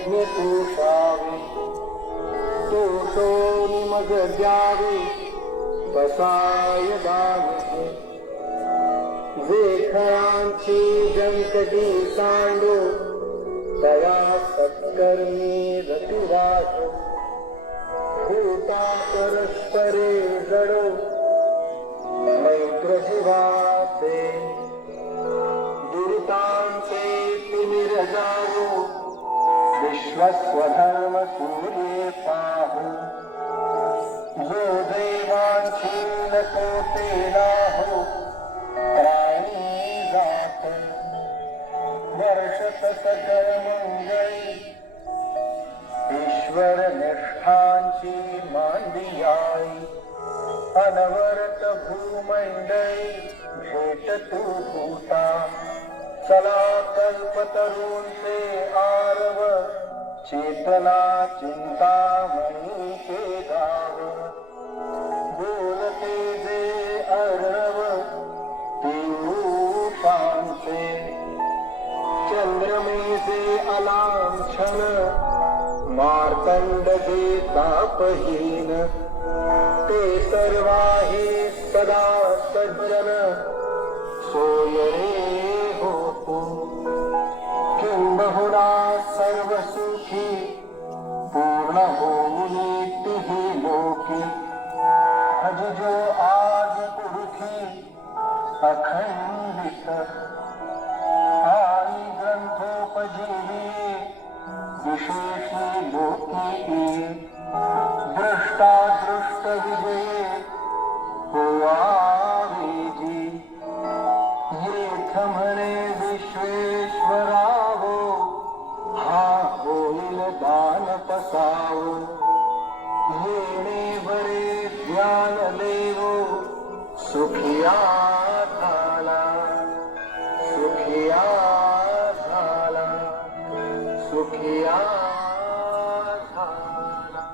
यज्ञ तोषावे तोषोनी मग द्यावे पसाय दावे जे खयांची जंकटी सांडो तया सत्कर्मी रतिराजो भूता परस्परे जडो मैत्र जीवाचे दुरितांचे तिमिर जावो विश्वस्वधर्म सूर्ये पाहू जो देवांची नको तेला हो प्राणी जात वर्षत सकल मंगळी ईश्वर निष्ठांची मांडी आई अनवरत भूमंडळी भेट तू भूता चला कल्पतरूंचे आरव चेतना चिंतामणीचे गाव बोलते जे अर्णव पियुषांचे चंद्रमेचे अलांछन मार्तंड जे तापहीन ते सर्वाही सदा सज्जन सोयरे होतो किंबहुना सर्व सुखी पूर्ण होऊन तिही लोकी भज जो आज पुरुखी अखंडित आई ग्रंथोपजीवी विशेषी लोकी दृष्टा दृष्ट विजये होवावेजी येथ म्हणे विश्वेश्वरावो हा होईल दान पसावो येणे बरे ज्ञान लेवो सुखिया झाला सुखिया झाला सुखिया झाला.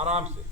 आराम से